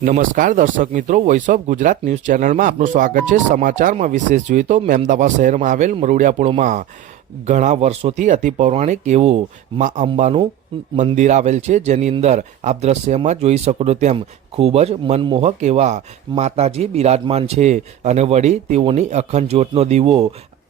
નમસ્કાર દર્શક મિત્રો, વોઇસ ઓફ ગુજરાત ન્યૂઝ ચેનલમાં આપનું સ્વાગત છે। સમાચારમાં વિશેષ જોઈએ તો મહેમદાવાદ શહેરમાં આવેલ મરુડિયાપુરમાં ઘણા વર્ષોથી અતિ પૌરાણિક એવું મા અંબાનું મંદિર આવેલ છે, જેની અંદર આપ દ્રશ્યમાં જોઈ શકો છો તેમ ખૂબ જ મનમોહક એવા માતાજી બિરાજમાન છે અને વળી તેઓની અખંડ જ્યોતનો દીવો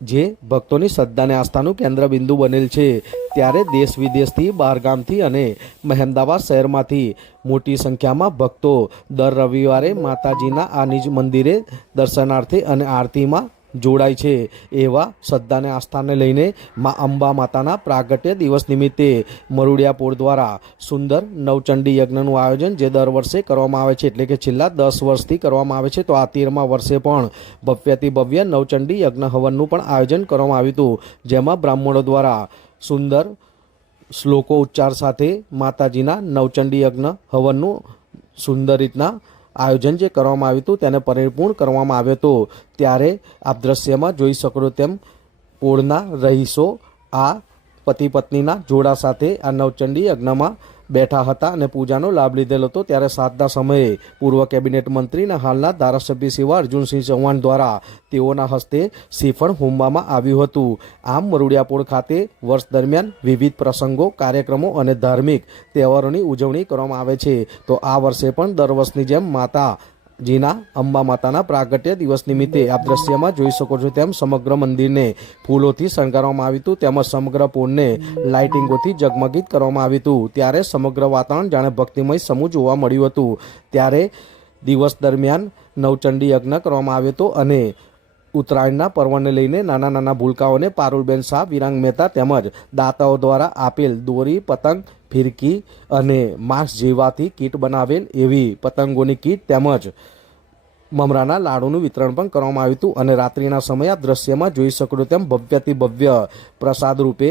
જે ભક્તોની શ્રદ્ધાને આસ્થાનું કેન્દ્રબિંદુ બનેલ છે। ત્યારે દેશ વિદેશથી બહારગામથી અને મહેમદાવાદ શહેરમાંથી મોટી સંખ્યામાં ભક્તો દર રવિવારે માતાજીના આ નિજ મંદિરે દર્શનાર્થે અને આરતીમાં જોડાય છે। એવા શ્રદ્ધાને આસ્થાને લઈને મા અંબા માતાના પ્રાગટ્ય દિવસ નિમિત્તે મરુડિયાપુર દ્વારા સુંદર નવચંડી યજ્ઞનું આયોજન જે દર વર્ષે કરવામાં આવે છે, એટલે કે છેલ્લા 10 વર્ષથી કરવામાં આવે છે। તો આ 13મા વર્ષે પણ ભવ્યથી ભવ્ય નવચંડી યજ્ઞ હવનનું પણ આયોજન કરવામાં આવ્યું હતું, જેમાં બ્રાહ્મણો દ્વારા સુંદર શ્લોકો ઉચ્ચાર સાથે માતાજીના નવચંડી યજ્ઞ હવનનું સુંદર રીતના આયોજન જે કરવામાં આવ્યું હતું તેને પરિપૂર્ણ કરવામાં આવ્યો હતો। ત્યારે આપ દ્રશ્યમાં જોઈ શકો છો તેમ પોળના રહીશો આ પતિ પત્નીના જોડા સાથે આ નવચંડી યજ્ઞમાં બેઠા હતા અને પૂજાનો લાભ લીધેલો હતો। ત્યારે સાંજના સમયે પૂર્વ કેબિનેટ મંત્રી અને હાલના ધારાસભ્ય શ્રી અર્જુનસિંહ ચૌહાણ દ્વારા તેઓના હસ્તે શ્રીફળ હોમવામાં આવ્યું હતું। આમ મરુડિયાપુર ખાતે વર્ષ દરમિયાન વિવિધ પ્રસંગો, કાર્યક્રમો અને ધાર્મિક તહેવારોની ઉજવણી કરવામાં આવે છે। તો આ વર્ષે પણ દર વર્ષની જેમ માતાજીના અંબા માતાના પ્રાગટ્ય દિવસ નિમિત્તે આપ દ્રશ્યમાં જોઈ શકો છો તેમ સમગ્ર મંદિરને ફૂલોથી શણગારવામાં આવ્યું હતું, તેમજ સમગ્ર પોળને લાઇટિંગોથી ઝગમગીત કરવામાં આવ્યું હતું। ત્યારે સમગ્ર વાતાવરણ જાણે ભક્તિમય સમૂહ જોવા મળ્યું હતું। ત્યારે દિવસ દરમિયાન નવચંડી યજ્ઞ કરવામાં આવ્યો હતો અને ઉત્તરાયણના પર્વને લઈને નાના નાના ભૂલકાઓને પારુલબેન શાહ, વિરાંગ મહેતા તેમજ દાતાઓ દ્વારા આપેલ દોરી, પતંગ, ફિરકી અને માસ્ક જેવાથી કીટ બનાવેલ એવી પતંગોની કીટ તેમજ મમરાના લાડુનું વિતરણ પણ કરવામાં આવ્યું હતું। અને રાત્રિના સમયે આ દ્રશ્યમાં જોઈ શકો છો તેમ ભવ્યથી ભવ્ય પ્રસાદ રૂપે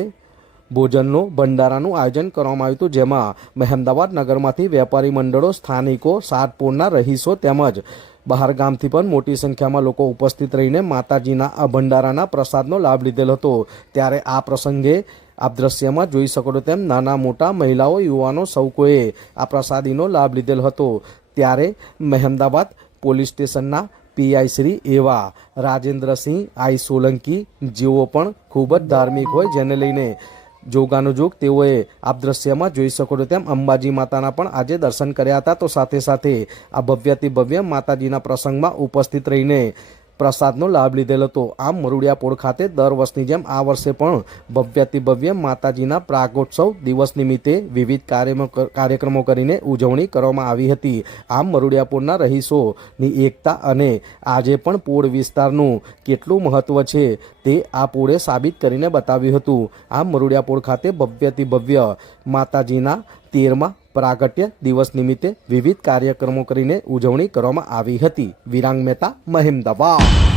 ભોજનનું ભંડારાનું આયોજન કરવામાં આવ્યું હતું, જેમાં મહેમદાવાદ નગરમાંથી વેપારી મંડળો, સ્થાનિકો, સાતપુરના રહીશો તેમજ બહાર ગામથી પણ મોટી સંખ્યામાં લોકો ઉપસ્થિત રહીને માતાજીના આ ભંડારાના પ્રસાદનો લાભ લીધેલો હતો। ત્યારે આ પ્રસંગે આપ દ્રશ્યમાં જોઈ શકો છો તેમ નાના મોટા મહિલાઓ, યુવાનો સૌ કોઈએ આ પ્રસાદીનો લાભ લીધેલો હતો। ત્યારે મહેમદાવાદ પોલીસ સ્ટેશનના પીઆઈ શ્રી એવા રાજેન્દ્રસિંહ આઈ સોલંકી જેઓ પણ ખૂબ જ ધાર્મિક હોય, જેને લઈને જોગાનુજોગ તેઓએ આપ દ્રશ્યમાં જોઈ શકો છો તેમ અંબાજી માતાના પણ આજે દર્શન કર્યા હતા। તો સાથે સાથે આ ભવ્યથી ભવ્ય માતાજીના પ્રસંગમાં ઉપસ્થિત રહીને પ્રસાદનો લાભ લીધેલો હતો। આમ મરુડિયાપુર ખાતે દર વર્ષની જેમ આ વર્ષે પણ ભવ્યથી ભવ્ય માતાજીના પ્રાગોત્સવ દિવસ નિમિત્તે વિવિધ કાર્યક્રમો કરીને ઉજવણી કરવામાં આવી હતી। આમ મરુડિયાપુરના રહીશોની એકતા અને આજે પણ પોળ વિસ્તારનું કેટલું મહત્વ છે તે આ પોળે સાબિત કરીને બતાવ્યું હતું। આમ મરુડિયાપુર ખાતે ભવ્યથી ભવ્ય માતાજીના 13મા પ્રાગટ્ય દિવસ નિમિત્તે વિવિધ કાર્યક્રમો કરીને ઉજવણી કરવામાં આવી હતી। વિરાંગ મહેતા, મહેમદાવાદ।